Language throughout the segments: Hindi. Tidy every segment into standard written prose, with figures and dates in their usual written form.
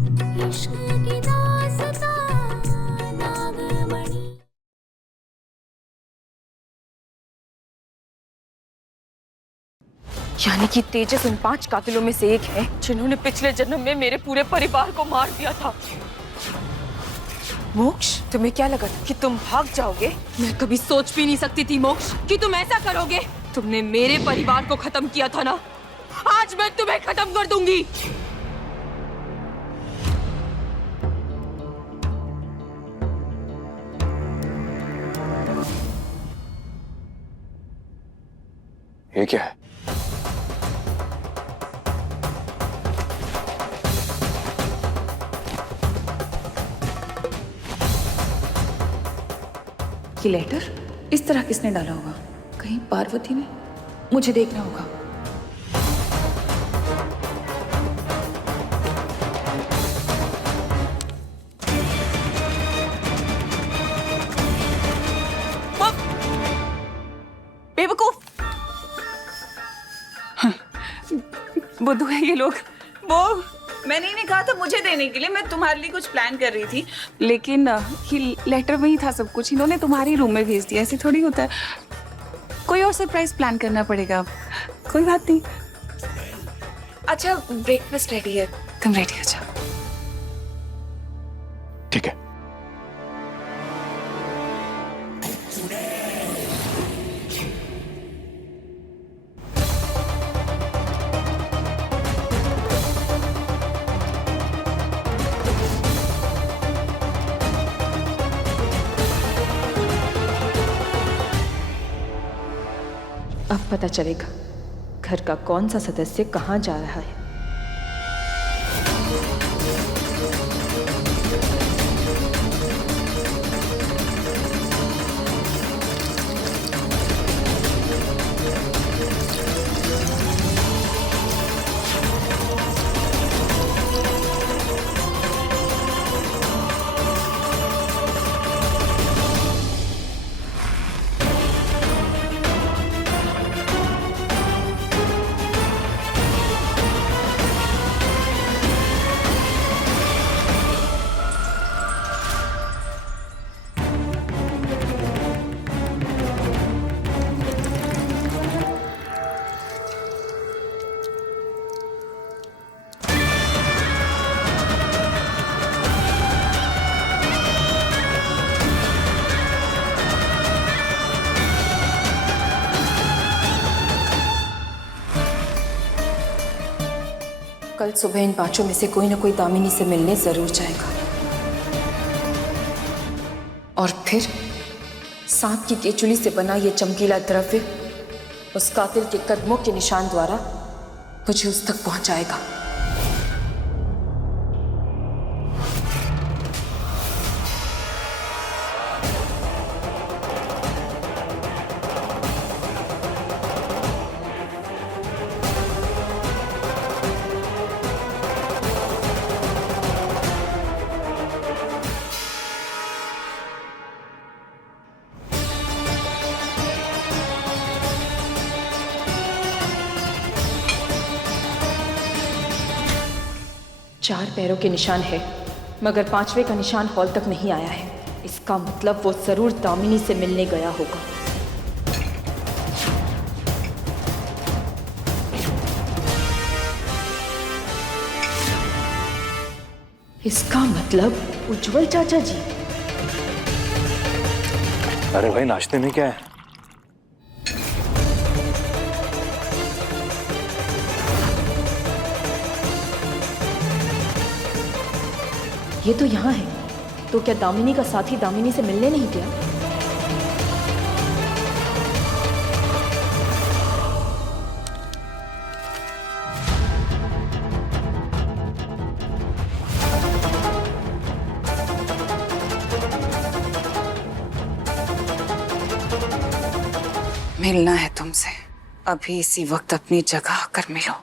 इश्क की दास्तां नागमणि। यानी कि तेजस उन 5 कातिलों में से एक है जिन्होंने पिछले जन्म में मेरे पूरे परिवार को मार दिया था। मोक्ष, तुम्हें क्या लगा था कि तुम भाग जाओगे? मैं कभी सोच भी नहीं सकती थी मोक्ष कि तुम ऐसा करोगे। तुमने मेरे परिवार को खत्म किया था ना, आज मैं तुम्हें खत्म कर दूंगी। ये क्या है? ये लेटर इस तरह किसने डाला होगा? कहीं पार्वती ने? मुझे देखना होगा। बेवकूफ! बुद्धू है ये लोग। वो मैंने नहीं कहा था मुझे देने के लिए, मैं तुम्हारे लिए कुछ प्लान कर रही थी, लेकिन ये लेटर में ही था सब कुछ। इन्होंने तुम्हारे रूम में भेज दिया। ऐसे थोड़ी होता है, कोई और सरप्राइज प्लान करना पड़ेगा। कोई बात नहीं। अच्छा, ब्रेकफास्ट रेडी है, तुम रेडी हो जाओ। ठीक है। अब पता चलेगा घर का कौन सा सदस्य कहाँ जा रहा है। कल सुबह इन 5 में से कोई ना कोई दामिनी से मिलने जरूर जाएगा, और फिर सांप की केचुली से बना ये चमकीला द्रव्य उस कातिल के कदमों के निशान द्वारा मुझे उस तक पहुंचाएगा। चार पैरों के निशान है, मगर 5वें का निशान हॉल तक नहीं आया है। इसका मतलब वो जरूर दामिनी से मिलने गया होगा। इसका मतलब उज्जवल चाचा जी। अरे भाई, नाश्ते में क्या है? ये तो यहाँ है, तो क्या दामिनी का साथी दामिनी से मिलने नहीं गया? मिलना है तुमसे, अभी इसी वक्त अपनी जगह आकर मिलो।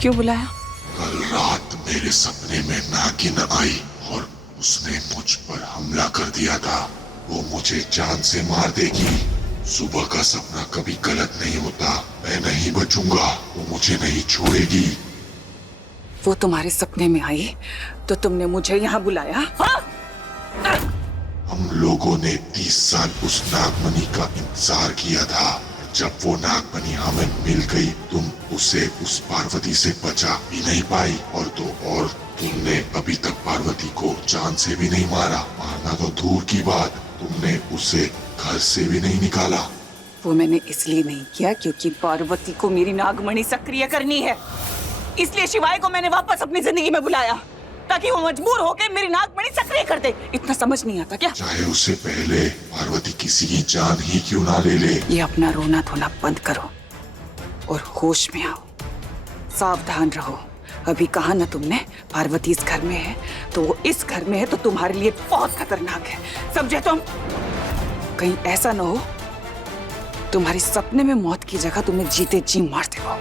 क्यों बुलाया? कल रात मेरे सपने में नागिन आई और उसने मुझ पर हमला कर दिया था। वो मुझे जान से मार देगी। सुबह का सपना कभी गलत नहीं होता। मैं नहीं बचूंगा, वो मुझे नहीं छोड़ेगी। वो तुम्हारे सपने में आई तो तुमने मुझे यहाँ बुलाया? हाँ? हम लोगों ने 30 साल उस नागमणि का इंतजार किया था। जब वो नागमणि हमें मिल गई, तुम उसे उस पार्वती से बचा भी नहीं पाई और तुमने अभी तक पार्वती को जान से भी नहीं मारा। मारना तो दूर की बात, तुमने उसे घर से भी नहीं निकाला। वो मैंने इसलिए नहीं किया क्योंकि पार्वती को मेरी नागमणि सक्रिय करनी है। इसलिए शिवाय को मैंने वापस अपनी जिंदगी में बुलाया ताकि वो मजबूर होकर मेरी नागमणि सक्रिय कर दे। इतना समझ नहीं आता क्या? चाहे उससे पहले पार्वती किसी की जान ही क्यों ना ले ले। ये अपना रोना धोना बंद करो और होश में आओ। सावधान रहो। अभी कहा ना तुमने पार्वती इस घर में है, तो वो इस घर में है तो तुम्हारे लिए बहुत खतरनाक है। समझे तुम? कहीं ऐसा ना हो तुम्हारे सपने में मौत की जगह तुम्हें जीते जी मार दे वो।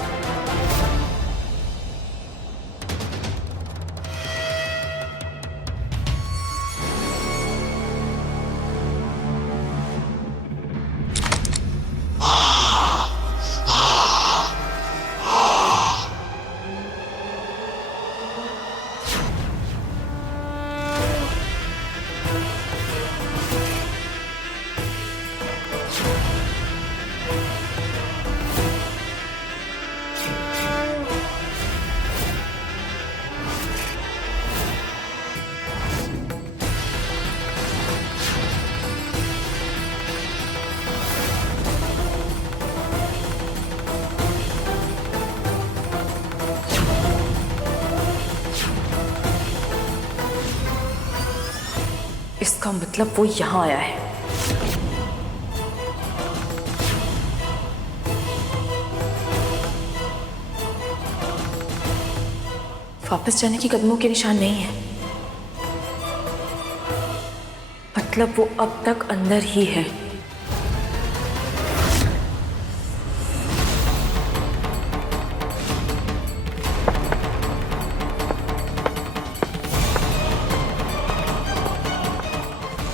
इसका मतलब वो यहाँ आया है। वापस जाने की कदमों के निशान नहीं है। मतलब वो अब तक अंदर ही है।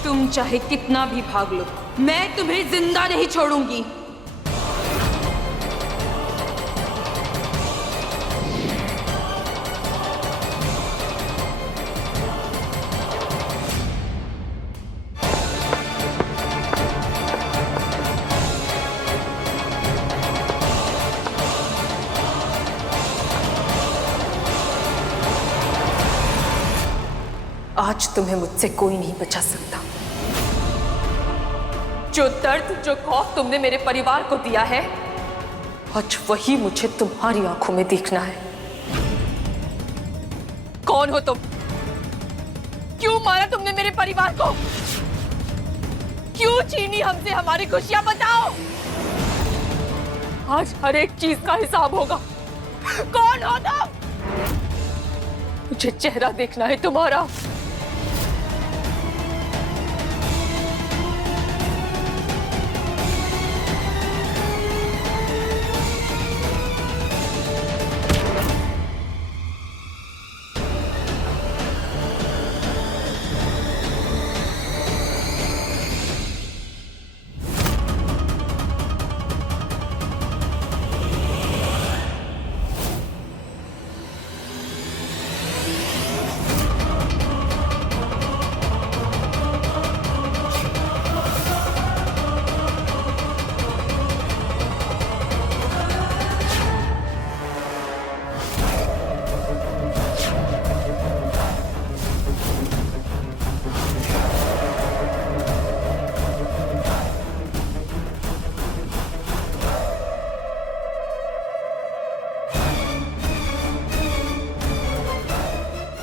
तुम चाहे कितना भी भाग लो, मैं तुम्हें जिंदा नहीं छोड़ूंगी। आज तुम्हें मुझसे कोई नहीं बचा सकता। जो दर्द, जो खौफ तुमने मेरे परिवार को दिया है, आज वही मुझे तुम्हारी आंखों में देखना है। कौन हो तुम? क्यों मारा तुमने मेरे परिवार को? क्यों छीनी हमसे हमारी खुशियां? बताओ। आज हर एक चीज का हिसाब होगा। कौन हो तुम? मुझे चेहरा देखना है तुम्हारा।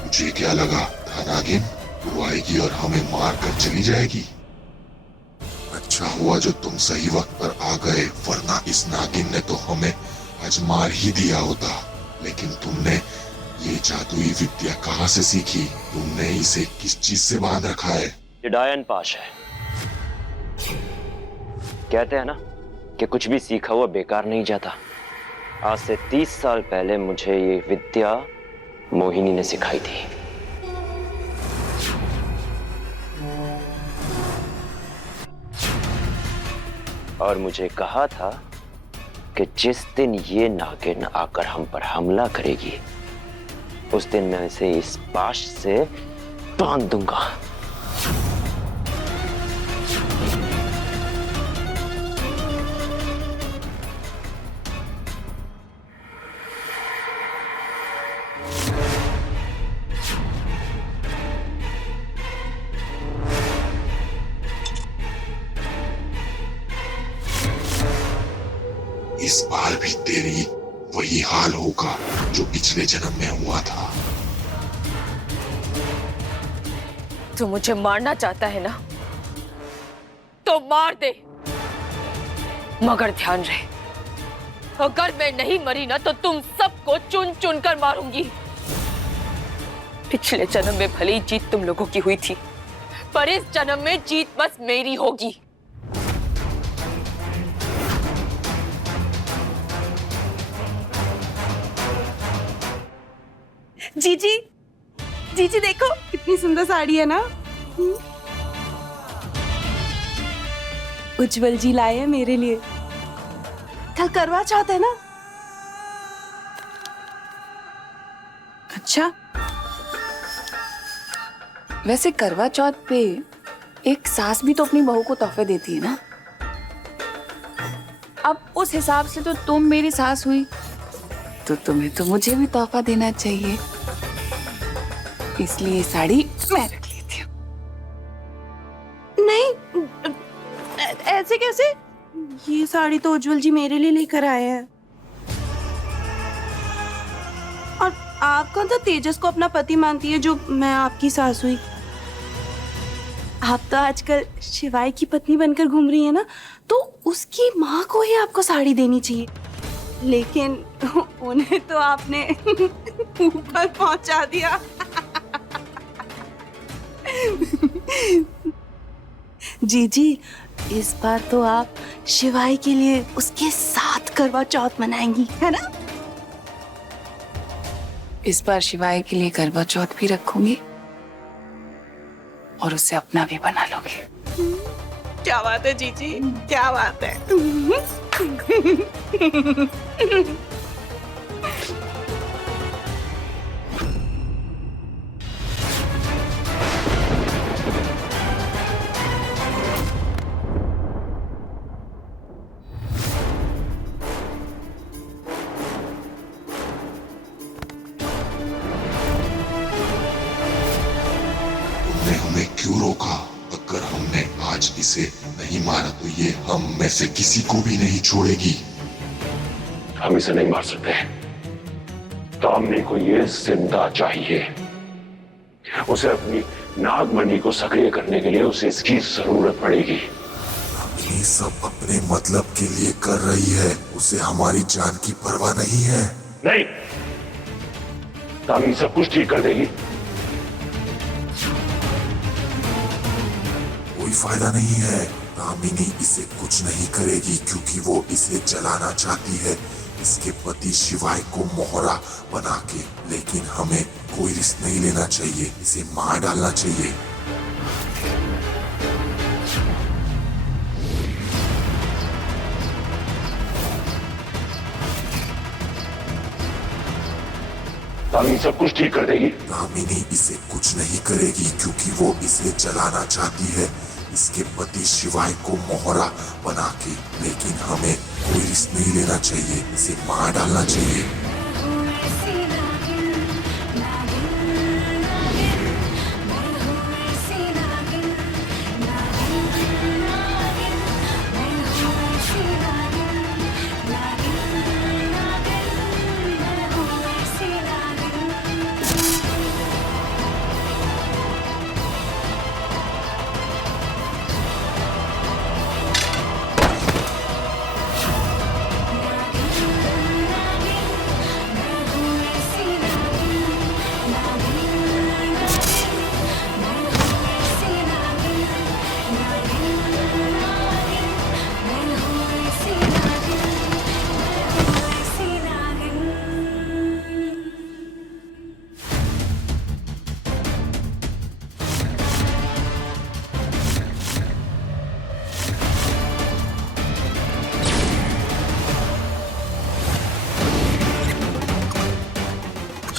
मुझे क्या लगा था नागिन वो आएगी और हमें मार कर चली जाएगी। अच्छा हुआ जो तुम सही वक्त पर आ गए, वरना इस नागिन ने तो हमें आज मार ही दिया होता। लेकिन तुमने ये जादुई विद्या कहाँ से सीखी? तुमने इसे किस चीज से बांध रखा है? ये डायन पाश है। कहते हैं ना कि कुछ भी सीखा हुआ बेकार नहीं जाता। आज से 30 साल पहले मुझे ये विद्या मोहिनी ने सिखाई थी। और मुझे कहा था कि जिस दिन ये नागिन आकर हम पर हमला करेगी उस दिन मैं इसे इस बाश से बांध दूंगा। इस बार भी तेरी वही हाल होगा जो पिछले जन्म में हुआ था। तू मुझे मारना चाहता है ना, तो मार दे, मगर ध्यान रहे, अगर मैं नहीं मरी ना तो तुम सबको चुन चुन कर मारूंगी। पिछले जन्म में भले ही जीत तुम लोगों की हुई थी, पर इस जन्म में जीत बस मेरी होगी। जीजी, जीजी देखो कितनी सुंदर साड़ी है ना। उज्जवल जी लाए हैं मेरे लिए। कल करवा चौथ है ना। अच्छा, वैसे करवा चौथ पे एक सास भी तो अपनी बहू को तोहफे देती है ना। अब उस हिसाब से तो तुम मेरी सास हुई, तो तुम्हें तो मुझे भी तोहफा देना चाहिए। इसलिए ये साड़ी मैं रख लेती हूँ। नहीं, ऐसे कैसे? ये साड़ी तो उज्जवल जी मेरे लिए लेकर आए हैं। और आप कौन सा तेजस को अपना पति मानती है जो मैं आपकी सास हुई? आप तो आजकल शिवाय की पत्नी बनकर घूम रही है ना, तो उसकी माँ को ही आपको साड़ी देनी चाहिए। लेकिन उन्हें तो आपने ऊपर पहुंचा दिया। जी, इस बार तो आप शिवाय के लिए उसके साथ करवा चौथ मनाएंगी, है ना? इस बार शिवाय के लिए करवा चौथ भी रखूंगी और उसे अपना भी बना लोगे। क्या बात है जीजी, क्या बात है। तुमने हमें क्यों रोका? अगर हमने आज इसे नहीं मारा तो ये हम में से किसी को भी नहीं छोड़ेगी। हम इसे नहीं मार सकते। दामिनी को ये जिंदा चाहिए। उसे अपनी नागमणि को सक्रिय करने के लिए उसे इसकी जरूरत पड़ेगी। दामिनी सब अपने मतलब के लिए कर रही है, उसे हमारी जान की परवाह नहीं है। नहीं, दामिनी सब कुछ ठीक कर देगी। कोई फायदा नहीं है, दामिनी इसे कुछ नहीं करेगी क्योंकि वो इसे जलाना चाहती है, इसके पति शिवाय को मोहरा बना के। लेकिन हमें कोई रिस्क नहीं लेना चाहिए, इसे मार डालना चाहिए। दामिनी सब कुछ ठीक कर देगी। दामिनी इसे कुछ नहीं करेगी क्योंकि वो इसे जलाना चाहती है, इसके पति शिवाय को मोहरा बना के। लेकिन हमें कोई रिस्क नहीं लेना चाहिए, इसे मार डालना चाहिए।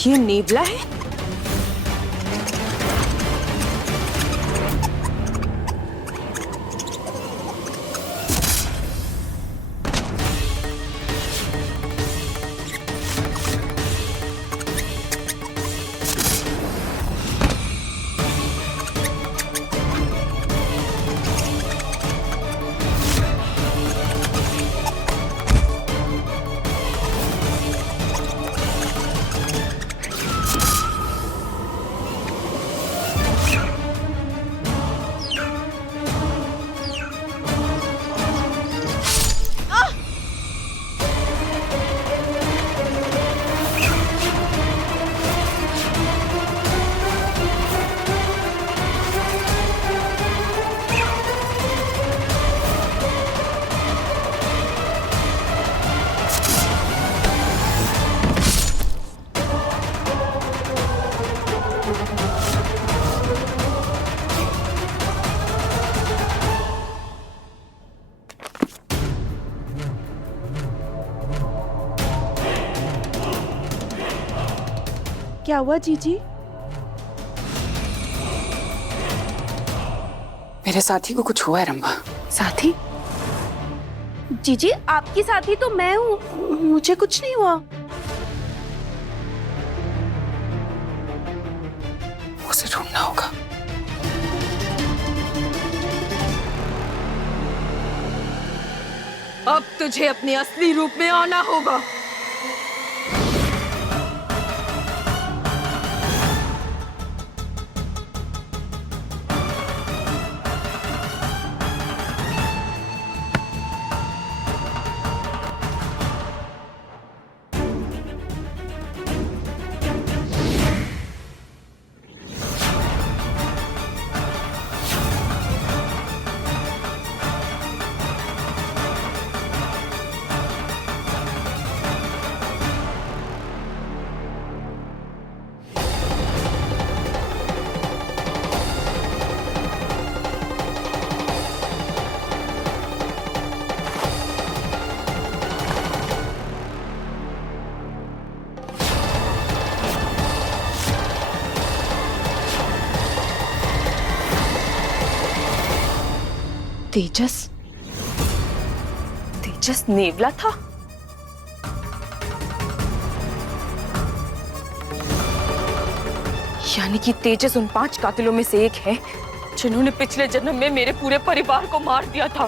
ये नेवला है? क्या हुआ जीजी? मेरे साथी को कुछ हुआ है रंभा। साथी? जीजी आपकी साथी तो मैं हूँ, मुझे कुछ नहीं हुआ। उसे ढूंढना होगा। अब तुझे अपने असली रूप में आना होगा। तेजस? तेजस नेवला था? यानी कि तेजस उन 5 कातिलों में से एक है जिन्होंने पिछले जन्म में मेरे पूरे परिवार को मार दिया था।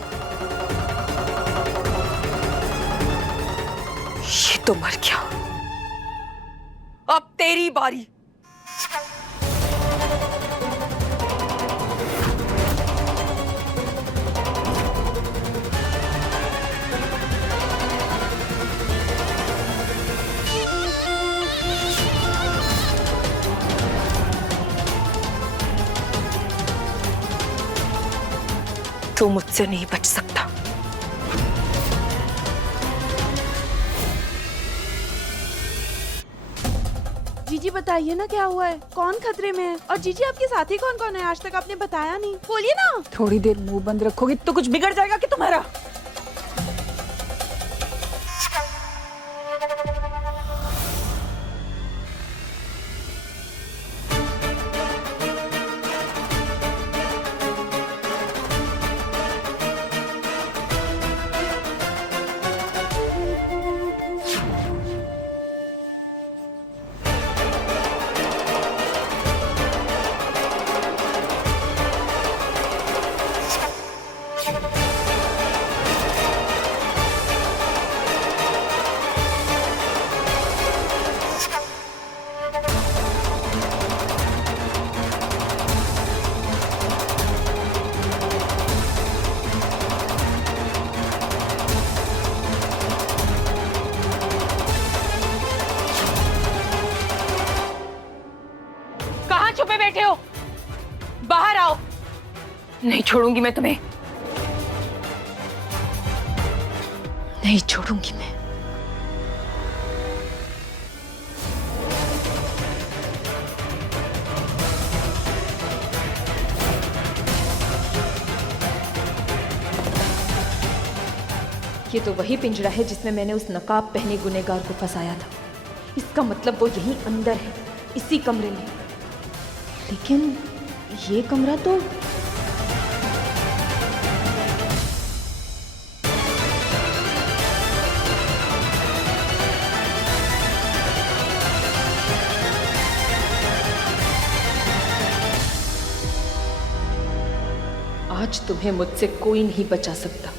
ये तो मर गया। अब तेरी बारी। तू मुझसे नहीं बच सकता। जीजी बताइए ना क्या हुआ है, कौन खतरे में है? और जीजी आपके साथी कौन कौन है? आज तक आपने बताया नहीं, बोलिए ना। थोड़ी देर मुंह बंद रखोगी तो कुछ बिगड़ जाएगा कि तुम्हारा? छुपे बैठे हो? बाहर आओ। नहीं छोड़ूंगी मैं तुम्हें, नहीं छोड़ूंगी मैं। ये तो वही पिंजरा है जिसमें मैंने उस नकाब पहने गुनहगार को फंसाया था। इसका मतलब वो यहीं अंदर है, इसी कमरे में। लेकिन ये कमरा तो आज तुम्हें मुझसे कोई नहीं बचा सकता।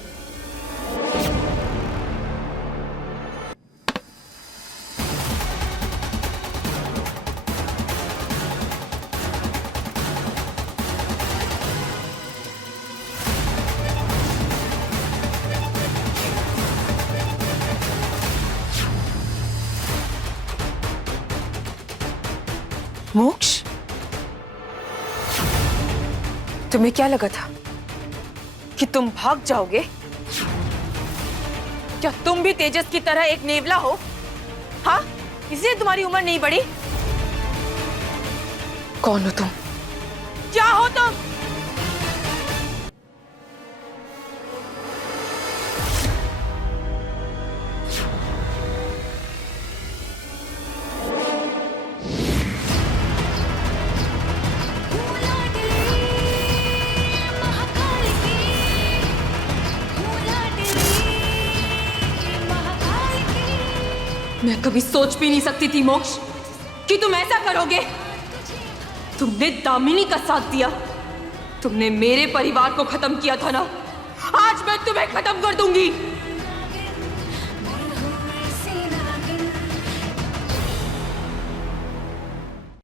मोक्ष, तुम्हें क्या लगा था कि तुम भाग जाओगे? क्या तुम भी तेजस की तरह एक नेवला हो? हाँ, इसलिए तुम्हारी उम्र नहीं बढ़ी? कौन हो तुम? क्या हो तुम? मैं कभी सोच भी नहीं सकती थी मोक्ष कि तुम ऐसा करोगे। तुमने दामिनी का साथ दिया, तुमने मेरे परिवार को खत्म किया था ना, आज मैं तुम्हें खत्म कर दूंगी।